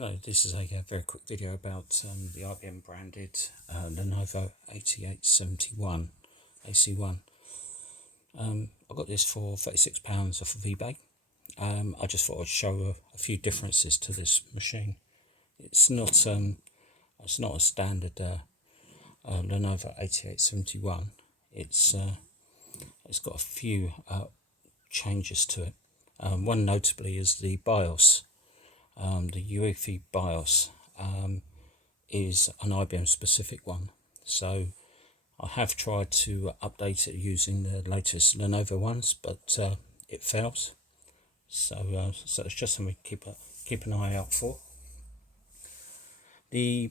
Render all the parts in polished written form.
Hello, this is a very quick video about the IBM branded Lenovo 8871 AC1. I got this for £36 off of eBay. I just thought I'd show a few differences to this machine. It's not a standard Lenovo 8871. It's got a few changes to it. One notably is the BIOS. The UEFI BIOS is an IBM specific one, so I have tried to update it using the latest Lenovo ones, but it fails. So it's just something to keep an eye out for. The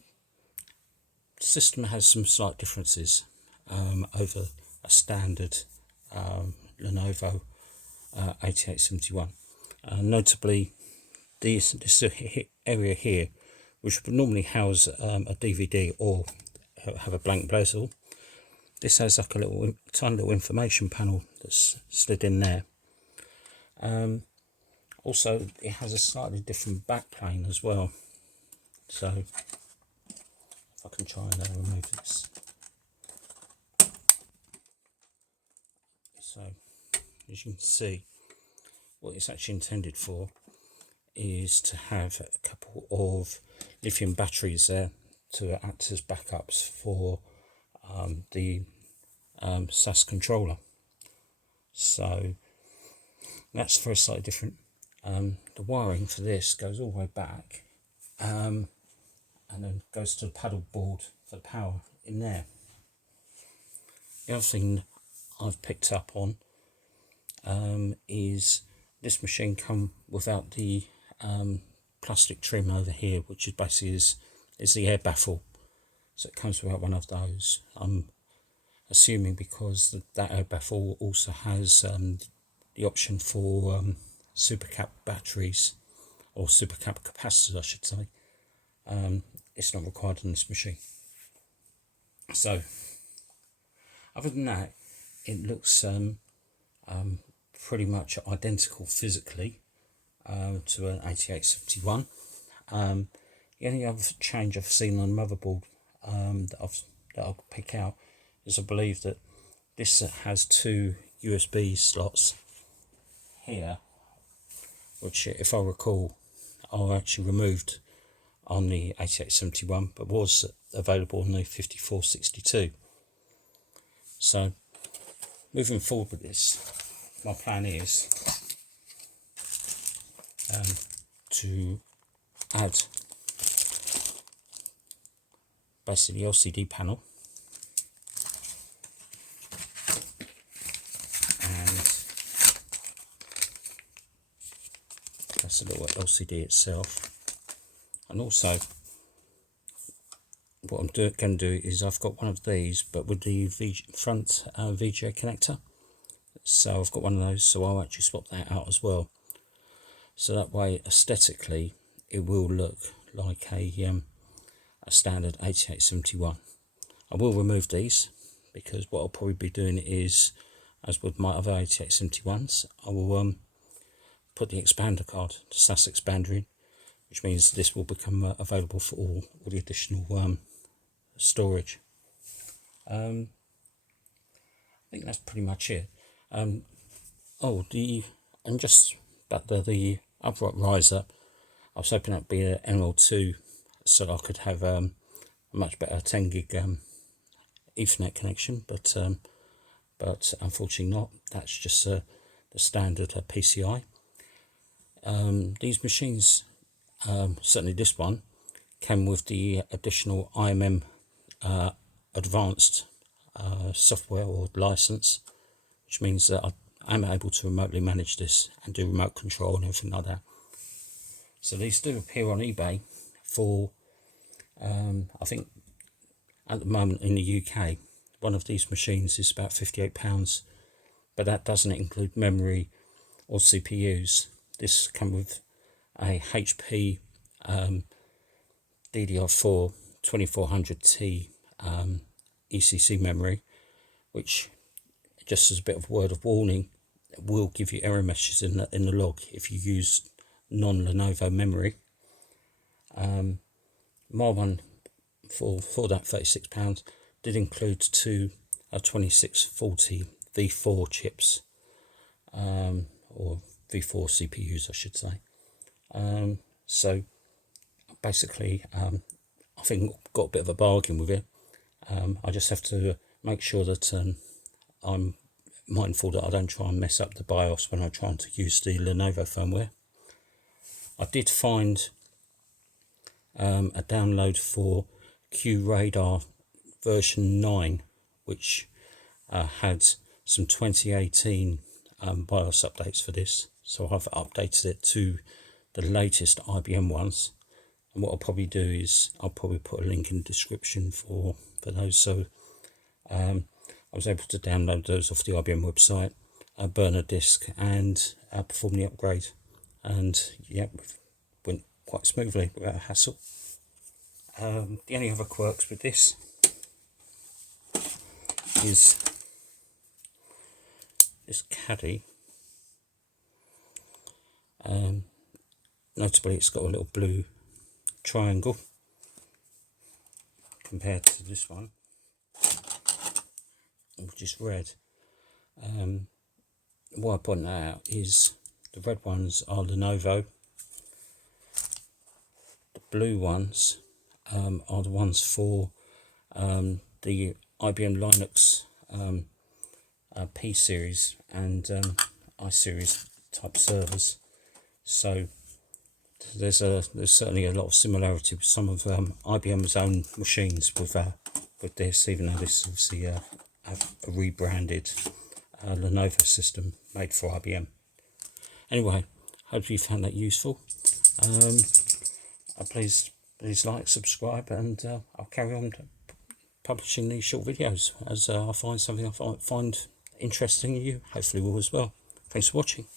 system has some slight differences over a standard Lenovo 8871. Notably, this area here, which would normally house a DVD or have a blank bezel, this has like a tiny little information panel that's slid in there. Also, it has a slightly different backplane as well. So, if I can try and remove this. So, as you can see, what it's actually intended for is to have a couple of lithium batteries there to act as backups for the SAS controller. So that's very slightly different. The wiring for this goes all the way back and then goes to the paddle board for the power in there. The other thing I've picked up on is this machine come without the plastic trim over here, which is basically is the air baffle. So it comes without one of those. I'm assuming because that air baffle also has the option for supercap batteries, or supercap capacitors I should say. It's not required in this machine. So other than that, it looks pretty much identical physically to an 8871. The only other change I've seen on the motherboard that I'll pick out is I believe that this has two USB slots here, which, if I recall, are actually removed on the 8871, but was available on the 5462. So moving forward with this, my plan is to add basically the LCD panel and that's a little LCD itself. And also what I'm going to do is I've got one of these but with the front VGA connector. So I've got one of those, so I'll actually swap that out as well. So that way, aesthetically, it will look like a standard 8871. I will remove these because what I'll probably be doing is, as with my other 8871s, I will put the expander card, the SAS expander in, which means this will become available for all the additional storage. I think that's pretty much it. And just about the upright riser, I was hoping that'd be an NL2 so I could have a much better 10 gig Ethernet connection, but unfortunately not. That's just the standard PCI. These machines, certainly this one, came with the additional IMM advanced software or license, which means that I'm able to remotely manage this and do remote control and everything like that. So these do appear on eBay for, I think at the moment in the UK, one of these machines is about £58, but that doesn't include memory or CPUs. This comes with a HP DDR4 2400T ECC memory, which, just as a bit of word of warning, will give you error messages in the log if you use non-Lenovo memory. My one for that £36 did include two 2640 V4 chips, or V4 CPUs I should say. So basically I think I've got a bit of a bargain with it. I just have to make sure that I'm mindful that I don't try and mess up the BIOS when I'm trying to use the Lenovo firmware. I did find a download for QRadar version 9, which had some 2018 BIOS updates for this, so I've updated it to the latest IBM ones. And what I'll probably do is I'll probably put a link in the description for those. So I was able to download those off the IBM website, burn a disk, and perform the upgrade. And yeah, went quite smoothly without a hassle. The only other quirks with this is this caddy. Notably, it's got a little blue triangle compared to this one, which is red. Why I point that out is the red ones are Lenovo, the blue ones are the ones for the IBM Linux P series and I series type servers. So there's certainly a lot of similarity with some of IBM's own machines with this, even though this is obviously a rebranded Lenovo system made for IBM. Anyway, hopefully you found that useful. Please like, subscribe, and I'll carry on publishing these short videos as I find something I find interesting. You hopefully will as well. Thanks for watching.